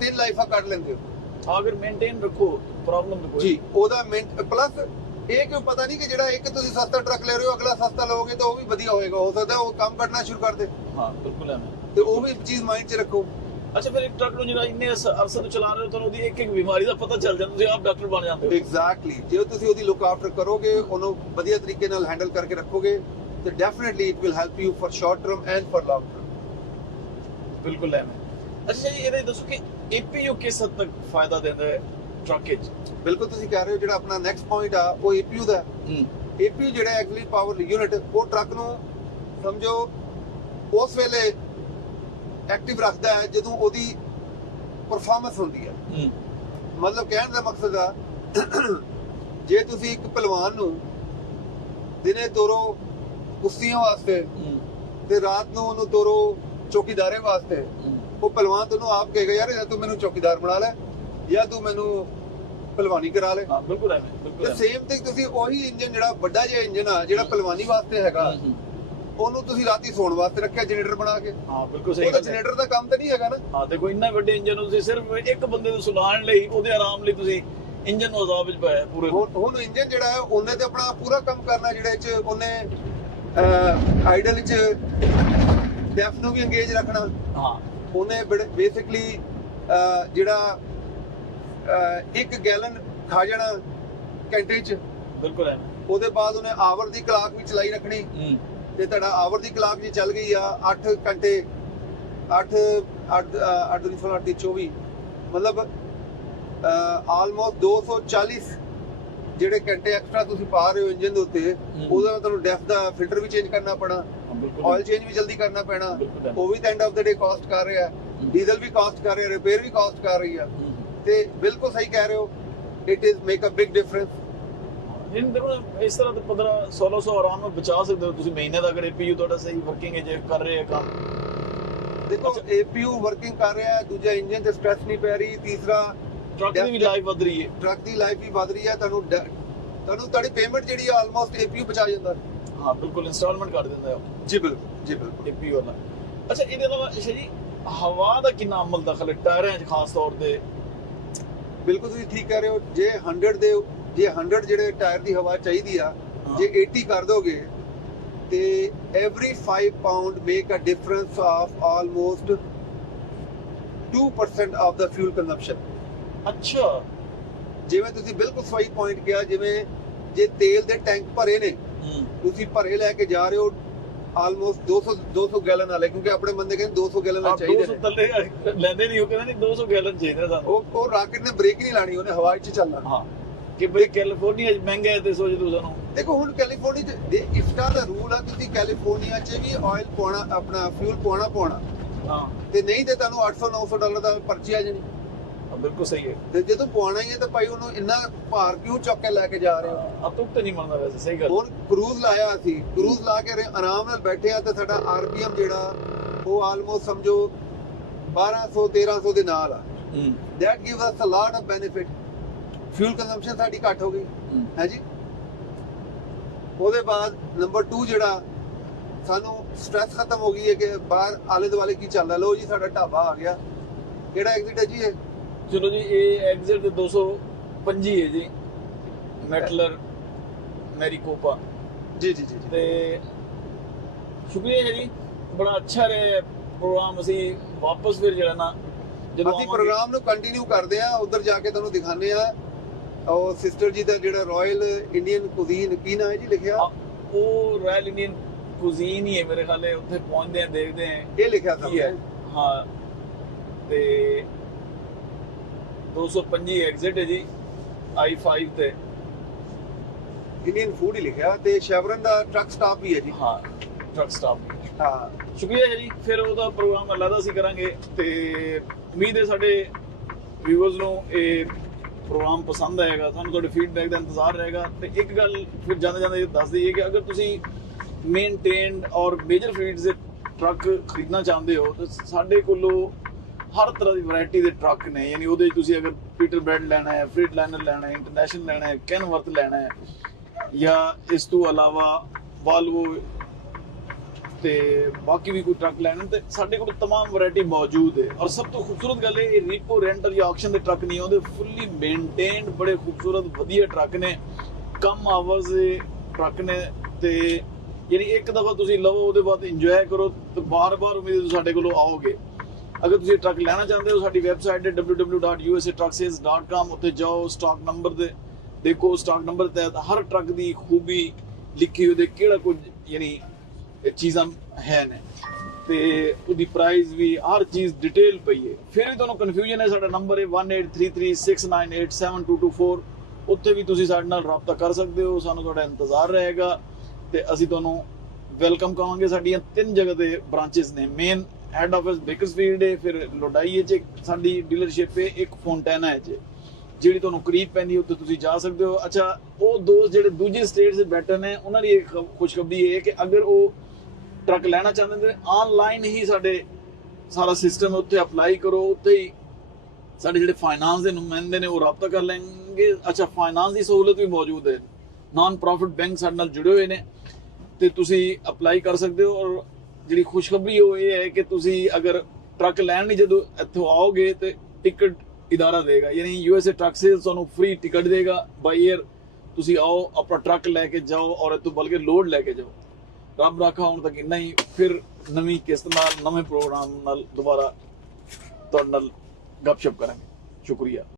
3 ਲਾਈਫਾਂ ਕੱਢ ਲੈਂਦੇ ਹੋ। ਅਗਰ ਮੇਨਟੇਨ ਰੱਖੋ ਪ੍ਰੋਬਲਮ ਤਾਂ ਕੋਈ ਜੀ। ਉਹਦਾ ਪਲੱਸ ਇਹ ਕਿਉਂ ਪਤਾ ਨਹੀਂ ਕਿ ਜਿਹੜਾ ਇੱਕ ਤੁਸੀਂ ਸਸਤਾ ਟਰੱਕ ਲੈ ਰਹੇ ਹੋ ਅਗਲਾ ਸਸਤਾ ਲਓਗੇ ਤਾਂ ਉਹ ਵੀ ਵਧੀਆ ਹੋਏਗਾ, ਹੋ ਸਕਦਾ ਉਹ ਕੰਮ ਕਰਨਾ ਸ਼ੁਰੂ ਕਰ ਦੇ। ਹਾਂ ਬਿਲਕੁਲ ਐਵੇਂ, ਤੇ ਉਹ ਵੀ ਚੀਜ਼ ਮਾਈਂਡ 'ਚ ਰੱਖੋ। ਅੱਛਾ ਫਿਰ ਇੱਕ ਟਰੱਕ ਨੂੰ ਜਿਹੜਾ ਇੰਨੇ ਅਰਸੇ ਤੋਂ ਚਲਾ ਰਹੇ ਹੋ ਤੁਹਾਨੂੰ ਉਹਦੀ ਇੱਕ ਇੱਕ ਬਿਮਾਰੀ ਦਾ ਪਤਾ ਚੱਲ ਜਾਂਦਾ, ਤੁਸੀਂ ਆਪ ਡਾਕਟਰ ਬਣ ਜਾਂਦੇ ਹੋ। ਐਗਜ਼ੈਕਟਲੀ, ਜੇ ਤੁਸੀਂ ਉਹਦੀ ਲੁੱਕ ਆਫਟਰ ਕਰੋਗੇ, ਉਹਨੂੰ ਵਧੀਆ ਤਰੀਕੇ ਨਾਲ ਹੈਂਡਲ ਕਰਕੇ ਰੱਖੋਗੇ ਤੇ definitely it will help you for short term and for long term. ਬਿਲਕੁਲ ਐਵੇਂ। ਅੱਛਾ ਜੀ ਇਹਦੇ ਦੱਸੋ ਕਿ APU ਕਿਸ ਹੱਦ ਤੱਕ ਫਾਇਦਾ ਦਿੰਦਾ ਹੈ ਟਰੱਕ ਵਿੱਚ? ਬਿਲਕੁਲ ਤੁਸੀਂ ਕਹਿ ਰਹੇ ਹੋ, ਜਿਹੜਾ ਆਪਣਾ ਨੈਕਸਟ ਪੁਆਇੰਟ ਆ ਉਹ APU ਦਾ। APU ਜਿਹੜਾ ਐਕਚੁਅਲੀ ਪਾਵਰ ਯੂਨਿਟ, ਉਹ ਟਰੱਕ ਨੂੰ ਸਮਝੋ ਉਸ ਵੇਲੇ ਐਕਟਿਵ ਰੱਖਦਾ ਹੈ ਜਦੋਂ ਉਹਦੀ ਪਰਫਾਰਮੈਂਸ ਹੁੰਦੀ ਹੈ। ਮਤਲਬ ਕਹਿਣ ਦਾ ਮਕਸਦ ਆ ਜੇ ਤੁਸੀਂ ਇੱਕ ਪਹਿਲਵਾਨ ਨੂੰ ਦਿਨੇ ਤੋਰੋ ਕੁਸ਼ਤੀਆਂ ਵਾਸਤੇ ਤੇ ਰਾਤ ਨੂੰ ਉਹਨੂੰ ਤੋਰੋ ਚੌਕੀਦਾਰੇ ਵਾਸਤੇ, ਉਹ ਪਹਿਲਵਾਨ ਤੁਹਾਨੂੰ ਆਪ ਕਹੇਗਾ ਯਾਰ ਜਾਂ ਤੂੰ ਮੈਨੂੰ ਚੌਕੀਦਾਰ ਬਣਾ ਲੈ ਜਾਂ ਤੂੰ ਮੈਨੂੰ ਪਹਿਲਵਾਨੀ ਕਰਾ ਲੈ। ਹਾਂ ਬਿਲਕੁਲ ਐਵੇਂ, ਬਿਲਕੁਲ ਸੇਮ ਥਿੰਗ ਤੁਸੀਂ ਉਹੀ ਇੰਜਨ, ਜਿਹੜਾ ਵੱਡਾ ਜਿਹਾ ਇੰਜਨ ਆ ਜਿਹੜਾ ਪਹਿਲਵਾਨੀ ਵਾਸਤੇ ਹੈਗਾ, ਉਹਨੂੰ ਤੁਸੀਂ ਰਾਤੀ ਸੌਣ ਵਾਸਤੇ ਰੱਖਿਆ ਜਨਰੇਟਰ ਬਣਾ ਕੇ। ਹਾਂ ਬਿਲਕੁਲ ਸਹੀ ਉਹ ਗੱਲ ਹੈ। ਜਨਰੇਟਰ ਦਾ ਕੰਮ ਤਾਂ ਨਹੀਂ ਹੈਗਾ ਨਾ। ਹਾਂ ਦੇਖੋ ਇੰਨਾ ਵੱਡੇ ਇੰਜਨ ਨੂੰ ਤੁਸੀਂ ਸਿਰਫ ਇੱਕ ਬੰਦੇ ਨੂੰ ਸੁਲਾਉਣ ਲਈ, ਉਹਦੇ ਆਰਾਮ ਲਈ ਤੁਸੀਂ ਇੰਜਨ ਨੂੰ ਅਜ਼ਾਬ ਵਿੱਚ ਪਾਇਆ ਪੂਰੇ। ਹੁਣ ਇੰਜਨ ਜਿਹੜਾ ਹੈ ਉਹਨੇ ਤੇ ਆਪਣਾ ਪੂਰਾ ਕੰਮ ਕਰਨਾ, ਜਿਹੜੇ ਚ ਉਹਨੇ ਆਈਡਲ ਚ ਡੈਫ ਨੂੰ ਵੀ ਇੰਗੇਜ ਰੱਖਣਾ। ਹਾਂ ਉਹਨੇ ਬੇਸਿਕਲੀ ਜਿਹੜਾ 1 ਗੈਲਨ ਖਾ ਜਾਣਾ ਘੰਟੇ ਚ। ਬਿਲਕੁਲ ਐਵੇਂ। ਉਹਦੇ ਬਾਅਦ ਉਹਨੇ ਆਵਰ ਦੀ ਕਲਾਕ ਵੀ ਚਲਾਈ ਰੱਖਣੀ, ਤੇ ਤੁਹਾਡਾ ਆਵਰ ਦੀ ਕਲਾਕ ਜੇ ਚੱਲ ਗਈ ਆ 8 ਘੰਟੇ 8 24 ਮਤਲਬ ਆਲਮੋਸਟ 240 ਜਿਹੜੇ ਘੰਟੇ ਐਕਸਟਰਾ ਤੁਸੀਂ ਪਾ ਰਹੇ ਹੋ ਇੰਜਨ ਦੇ ਉੱਤੇ, ਉਹਦਾ ਤੁਹਾਨੂੰ ਡੈਫ ਦਾ ਫਿਲਟਰ ਵੀ ਚੇਂਜ ਕਰਨਾ ਪੈਣਾ, ਆਇਲ ਚੇਂਜ ਵੀ ਜਲਦੀ ਕਰਨਾ ਪੈਣਾ, ਉਹ ਵੀ ਤਾਂ end of the day cost ਕਰ ਰਿਹਾ, ਡੀਜ਼ਲ ਵੀ ਕਾਸਟ ਕਰ ਰਿਹਾ, ਰਿਪੇਅਰ ਵੀ ਕਾਸਟ ਕਰ ਰਹੀ ਆ। ਤੇ ਬਿਲਕੁਲ ਸਹੀ ਕਹਿ ਰਹੇ ਹੋ, it is make a big difference. ਇਹਨੂੰ ਦੇਖੋ ਇਸ ਤਰ੍ਹਾਂ ਤੇ 1500-1600 ਆਰਾਮ ਨਾਲ ਬਚਾ ਸਕਦੇ ਹੋ ਤੁਸੀਂ ਮਹੀਨੇ ਦਾ, ਅਗਰ APU ਤੁਹਾਡਾ ਸਹੀ ਵਰਕਿੰਗ ਹੈ, ਜੇ ਕਰ ਰਹੇ ਹੈ ਕੰਮ। ਦੇਖੋ APU ਵਰਕਿੰਗ ਕਰ ਰਿਹਾ ਹੈ, ਦੂਜਾ ਇੰਜਨ ਤੇ ਸਟ੍ਰੈਸ ਨਹੀਂ ਪੈ ਰਹੀ, ਤੀਸਰਾ ਟਰੱਕ ਦੀ ਵੀ ਲਾਈਫ ਵਧ ਰਹੀ ਹੈ, ਟਰੱਕ ਦੀ ਲਾਈਫ ਵੀ ਵਧ ਰਹੀ ਹੈ। ਤੁਹਾਨੂੰ ਤੁਹਾਡੀ ਪੇਮੈਂਟ ਜਿਹੜੀ ਆ ਆਲਮੋਸਟ APU ਬਚਾ ਜਾਂਦਾ। ਹਾਂ ਬਿਲਕੁਲ ਇੰਸਟਾਲਮੈਂਟ ਕਰ ਦਿੰਦਾ ਹੈ ਜੀ ਬਿਲਕੁਲ, ਜੀ ਬਿਲਕੁਲ APU ਵਾਲਾ। ਅੱਛਾ ਇਹਦੇ ਇਲਾਵਾ ਅੱਛਾ ਜੀ ਹਵਾ ਦਾ ਕਿੰਨਾ ਅਮਲ ਦਖਲ ਹੈ ਟਾਇਰਾਂ 'ਚ ਖਾਸ ਤੌਰ ਤੇ? ਬਿਲਕੁਲ ਤੁਸੀਂ ਠੀਕ ਕਹਿ ਰਹੇ ਹੋ। ਜੇ 100 ਜਿਹੜੇ ਟਾਇਰ ਦੀ ਹਵਾ ਚਾਹੀਦੀ ਆ, ਜੇ 80 ਕਰ ਦੋਗੇ ਤੇ every 5 pound make a difference of almost 2% of the fuel consumption। ਅੱਛਾ, ਜਿਵੇਂ ਤੁਸੀਂ ਬਿਲਕੁਲ ਸਹੀ ਪੁਆਇੰਟ ਕਿਹਾ, ਜਿਵੇਂ ਜੇ ਤੇਲ ਦੇ ਟੈਂਕ ਭਰੇ ਨੇ, ਤੁਸੀਂ ਭਰੇ ਲੈ ਕੇ ਜਾ ਰਹੇ ਹੋ ਆਲਮੋਸਟ 200 ਗੈਲਨ ਵਾਲੇ, ਕਿਉਂਕਿ ਆਪਣੇ ਬੰਦੇ ਕਹਿੰਦੇ 200 ਗੈਲਨ ਵਾਲੇ ਚਾਹੀਦੇ ਨੇ। 200 ਥੱਲੇ ਲੈਂਦੇ ਨਹੀਂ, ਉਹ ਕਹਿੰਦੇ ਨਹੀਂ 200 ਗੈਲਨ ਚਾਹੀਦਾ ਸਾਨੂੰ। ਉਹ ਰਾਕਟ ਨੇ ਬ੍ਰੇਕ ਨਹੀਂ ਲਾਣੀ, ਉਹਨੇ ਹਵਾ 'ਚ ਚੱਲਣਾ। ਹਾਂ ਕਿ ਬਈ ਕੈਲੀਫੋਰਨੀਆ 'ਚ ਮਹਿੰਗਾ ਹੈ ਤੇ ਸੋਚ ਤੂੰ ਸਾਨੂੰ। ਦੇਖੋ ਹੁਣ ਕੈਲੀਫੋਰਨੀਆ 'ਚ ਇਫਟਾ ਦਾ ਰੂਲ ਆ, ਤੁਸੀਂ ਕੈਲੀਫੋਰਨੀਆ 'ਚ ਵੀ ਆਇਲ ਪਾਉਣਾ, ਆਪਣਾ ਫਿਊਲ ਪਾਉਣਾ। ਹਾਂ ਤੇ ਨਹੀਂ ਤੇ ਤੁਹਾਨੂੰ $800-900 ਦਾ ਪਰਚੀ ਆ ਜਾਣੀ। ਬਿਲਕੁਲ ਸਹੀ ਹੈ। ਤੇ ਜਦੋਂ ਪਾਉਣਾ ਹੀ ਹੈ ਤਾਂ ਭਾਈ ਉਹਨੂੰ ਇੰਨਾ ਭਾਰ ਕਿਉਂ ਚੁੱਕ ਕੇ ਲੈ ਕੇ ਜਾ ਰਹੇ ਹੋ? ਅਬ ਤੁਕ ਤਾਂ ਨਹੀਂ ਮੰਨਦਾ ਵੈਸੇ, ਸਹੀ ਗੱਲ। ਹੁਣ ਕਰੂਜ਼ ਲਾਇਆ ਅਸੀਂ, ਕਰੂਜ਼ ਲਾ ਕੇ ਆਰਾਮ ਨਾਲ ਬੈਠੇ ਆ ਤੇ ਸਾਡਾ RPM ਜਿਹੜਾ ਉਹ ਆਲਮੋਸਟ ਸਮਝੋ 1200 1300 ਦੇ ਨਾਲ ਆ that gives us a lot of benefit fuel consumption ਸਾਡੀ ਘੱਟ ਹੋ ਗਈ ਹੈ ਜੀ। ਉਹਦੇ ਬਾਅਦ ਨੰਬਰ 2 ਜਿਹੜਾ ਸਾਨੂੰ ਸਟ੍ਰੈਸ ਖਤਮ ਹੋ ਗਈ ਹੈ ਕਿ ਬਾਹਰ ਆਲੇ ਦੁਆਲੇ ਕੀ ਚੱਲਦਾ। ਲੋ ਜੀ ਸਾਡਾ ਢਾਬਾ ਆ ਗਿਆ। ਕਿਹੜਾ ਐਗਜ਼ਿਟ ਹੈ ਜੀ ਇਹ? ਚਲੋ ਜੀ ਇਹ ਐਗਜ਼ਿਟ 225 ਹੈ ਜੀ, ਮੈਟਲਰ ਮੈਰੀਕੋਪਾ ਜੀ ਜੀ ਜੀ ਤੇ ਸ਼ੁਕਰੀਆ ਹੈ ਜੀ, ਬੜਾ ਅੱਛਾ ਰਿਹਾ ਪ੍ਰੋਗਰਾਮ। ਅਸੀਂ ਵਾਪਸ ਫਿਰ ਜਿਹੜਾ ਨਾ ਜਦੋਂ ਅਸੀਂ ਪ੍ਰੋਗਰਾਮ ਨੂੰ ਕੰਟੀਨਿਊ ਕਰਦੇ ਆ, ਉਧਰ ਜਾ ਕੇ ਤੁਹਾਨੂੰ ਦਿਖਾਣੇ ਆ। ਉਹ ਸਿਸਟਰ ਜੀ ਦਾ ਜਿਹੜਾ ਰਾਇਲ ਇੰਡੀਅਨ ਕੁਜ਼ੀਨ ਕੀ ਨਾਮ ਹੈ ਜੀ ਲਿਖਿਆ? ਉਹ ਰਾਇਲ ਇੰਡੀਅਨ ਕੁਜ਼ੀਨ ਹੀ ਹੈ ਮੇਰੇ ਖਿਆਲੇ। ਉੱਥੇ ਪਹੁੰਚਦੇ ਆ, ਦੇਖਦੇ ਆ ਇਹ ਲਿਖਿਆ ਕੀ ਹੈ। ਹਾਂ ਤੇ 225 ਐਗਜ਼ਿਟ ਹੈ ਜੀ I-5 ਤੇ ਇੰਡੀਅਨ ਫੂਡ ਹੀ ਲਿਖਿਆ ਤੇ ਸ਼ੈਵਰਨ ਦਾ ਟਰੱਕ ਸਟਾਪ ਵੀ ਹੈ ਜੀ। ਹਾਂ ਟਰੱਕ ਸਟਾਪ। ਹਾਂ ਸ਼ੁਕਰੀਆ ਹੈ ਜੀ। ਫਿਰ ਉਹਦਾ ਪ੍ਰੋਗਰਾਮ ਅਲੱਗ ਅਸੀਂ ਕਰਾਂਗੇ ਤੇ ਉਮੀਦ ਹੈ ਸਾਡੇ ਵਿਊਅਰਸ ਨੂੰ ਇਹ ਪ੍ਰੋਗਰਾਮ ਪਸੰਦ ਆਏਗਾ। ਸਾਨੂੰ ਤੁਹਾਡੇ ਫੀਡਬੈਕ ਦਾ ਇੰਤਜ਼ਾਰ ਰਹੇਗਾ। ਤੇ ਇੱਕ ਗੱਲ ਫਿਰ ਜਾਂਦੇ ਜਾਂਦੇ ਦੱਸ ਦਈਏ ਕਿ ਅਗਰ ਤੁਸੀਂ ਮੇਨਟੇਨਡ ਔਰ ਮੇਜਰ ਫੀਲਡਸ ਦੇ ਟਰੱਕ ਖਰੀਦਣਾ ਚਾਹੁੰਦੇ ਹੋ ਤਾਂ ਸਾਡੇ ਕੋਲੋਂ ਹਰ ਤਰ੍ਹਾਂ ਦੀ ਵੈਰਾਈਟੀ ਦੇ ਟਰੱਕ ਨੇ। ਯਾਨੀ ਉਹਦੇ ਤੁਸੀਂ ਅਗਰ ਪੀਟਰ ਬ੍ਰੈਡ ਲੈਣਾ ਹੈ, ਫਰੀਡ ਲਾਈਨਰ ਲੈਣਾ ਹੈ, ਇੰਟਰਨੈਸ਼ਨਲ ਲੈਣਾ ਹੈ, ਕੈਨਵਰਥ ਲੈਣਾ ਹੈ ਜਾਂ ਇਸ ਤੋਂ ਇਲਾਵਾ ਵਾਲਵੋ ਤੇ ਬਾਕੀ ਵੀ ਕੋਈ ਟਰੱਕ ਲੈਣੇ ਤੇ ਸਾਡੇ ਕੋਲ तमाम ਵੈਰਾਈਟੀ ਮੌਜੂਦ ਹੈ। ਔਰ ਸਭ ਤੋਂ ਖੂਬਸੂਰਤ ਗੱਲ ਇਹ ਰੀਪੋ ਰੈਂਟਲ ਜਾਂ ਆਕਸ਼ਨ ਦੇ ਟਰੱਕ ਨਹੀਂ ਆਉਂਦੇ, ਫੁੱਲੀ ਮੇਨਟੇਨਡ ਬੜੇ ਖੂਬਸੂਰਤ ਵਧੀਆ ਟਰੱਕ ਨੇ, ਕਮ ਆਵਰਸ ਦੇ ਟਰੱਕ ਨੇ। ਤੇ ਯਾਨੀ ਇੱਕ ਦਫਾ ਤੁਸੀਂ ਲਵੋ ਉਹਦੇ ਬਾਅਦ ਇੰਜੋਏ ਕਰੋ ਤੇ ਬਾਰ-ਬਾਰ ਉਮੀਦ ਤੁਹਾਡੇ ਕੋਲੋਂ ਆਓਗੇ। ਅਗਰ ਤੁਸੀਂ ਟਰੱਕ ਲੈਣਾ ਚਾਹੁੰਦੇ ਹੋ ਸਾਡੀ ਵੈਬਸਾਈਟ ਹੈ www.usatrucksales.com। ਉੱਤੇ ਜਾਓ, ਸਟਾਕ ਨੰਬਰ ਦੇ ਦੇਖੋ, ਸਟਾਕ ਨੰਬਰ ਤਹਿਤ ਹਰ ਟਰੱਕ ਦੀ ਖੂਬੀ ਲਿਖੀ ਉਹਦੇ ਕਿਹੜਾ ਕੁਝ ਯਾਨੀ ਚੀਜ਼ਾਂ ਹੈ ਨੇ ਤੇ ਉਹਦੀ ਪ੍ਰਾਈਸ ਵੀ ਹਰ ਚੀਜ਼ ਡਿਟੇਲ ਪਈ ਹੈ। ਫਿਰ ਵੀ ਤੁਹਾਨੂੰ ਕਨਫਿਊਜ਼ਨ ਹੈ ਸਾਡਾ ਨੰਬਰ ਹੈ 183369872224। ਉੱਥੇ ਵੀ ਤੁਸੀਂ ਸਾਡੇ ਨਾਲ ਰਾਬਤਾ ਕਰ ਸਕਦੇ ਹੋ। ਸਾਨੂੰ ਤੁਹਾਡਾ ਇੰਤਜ਼ਾਰ ਰਹੇਗਾ ਤੇ ਅਸੀਂ ਤੁਹਾਨੂੰ ਵੈਲਕਮ ਕਰਾਂਗੇ। ਸਾਡੀਆਂ 3 ਜਗ੍ਹਾ ਤੇ ਬ੍ਰਾਂਚਸ ਨੇ। ਮੇਨ ਹੈਡ ਆਫਿਸ ਬੇਕਰਸਫੀਲਡ ਹੈ, ਫਿਰ ਲੋਡਾਈ 'ਚ ਸਾਡੀ ਡੀਲਰਸ਼ਿਪ ਹੈ, ਇੱਕ ਫੋਂਟੈਨਾ 'ਚ ਜਿਹੜੀ ਤੁਹਾਨੂੰ ਕਰੀਬ ਪੈਂਦੀ ਉੱਥੇ ਤੁਸੀਂ ਜਾ ਸਕਦੇ ਹੋ। ਅੱਛਾ, ਉਹ ਦੋਸਤ ਜਿਹੜੇ ਦੂਜੀ ਸਟੇਟ 'ਚ ਬੈਠੇ ਨੇ ਉਹਨਾਂ ਦੀ ਇੱਕ ਖੁਸ਼ਖਬਰੀ ਇਹ ਹੈ ਕਿ ਅਗਰ ਉਹ ਟਰੱਕ ਲੈਣਾ ਚਾਹੁੰਦੇ ਨੇ ਆਨਲਾਈਨ ਹੀ ਸਾਡੇ ਸਾਰਾ ਸਿਸਟਮ ਉੱਥੇ ਅਪਲਾਈ ਕਰੋ। ਉੱਥੇ ਹੀ ਸਾਡੇ ਜਿਹੜੇ ਫਾਈਨਾਂਸ ਦੇ ਨੁਮਾਇੰਦੇ ਨੇ ਉਹ ਰਾਬਤਾ ਕਰ ਲੈਣਗੇ। ਅੱਛਾ, ਫਾਈਨਾਂਸ ਦੀ ਸਹੂਲਤ ਵੀ ਮੌਜੂਦ ਹੈ। ਨਾਨ ਪ੍ਰੋਫਿਟ ਬੈਂਕ ਸਾਡੇ ਨਾਲ ਜੁੜੇ ਹੋਏ ਨੇ ਤੇ ਤੁਸੀਂ ਅਪਲਾਈ ਕਰ ਸਕਦੇ ਹੋ। ਔਰ ਜਿਹੜੀ ਖੁਸ਼ਖਬਰੀ ਉਹ ਇਹ ਹੈ ਕਿ ਤੁਸੀਂ ਅਗਰ ਟਰੱਕ ਲੈਣ ਲਈ ਜਦੋਂ ਇੱਥੋਂ ਆਓਗੇ ਤੇ ਟਿਕਟ ਇਦਾਰਾ ਦੇਗਾ, ਯਾਨੀ USA ਟਰੱਕ ਸੇਲਸ ਤੁਹਾਨੂੰ ਫ੍ਰੀ ਟਿਕਟ ਦੇਗਾ ਬਾਈ ਏਅਰ। ਤੁਸੀਂ ਆਓ, ਆਪਣਾ ਟਰੱਕ ਲੈ ਕੇ ਜਾਓ ਔਰ ਇੱਥੋਂ ਬਲਕਿ ਲੋਡ ਲੈ ਕੇ ਜਾਓ। ਰੱਬ ਰਾਖਾ ਹੁਣ ਤੱਕ ਇੰਨਾ ਹੀ। ਫਿਰ ਨਵੀਂ ਕਿਸ਼ਤ ਨਾਲ ਨਵੇਂ ਪ੍ਰੋਗਰਾਮ ਨਾਲ ਦੁਬਾਰਾ ਤੁਹਾਡੇ ਨਾਲ ਗੱਪਸ਼ਪ ਕਰਾਂਗੇ। ਸ਼ੁਕਰੀਆ।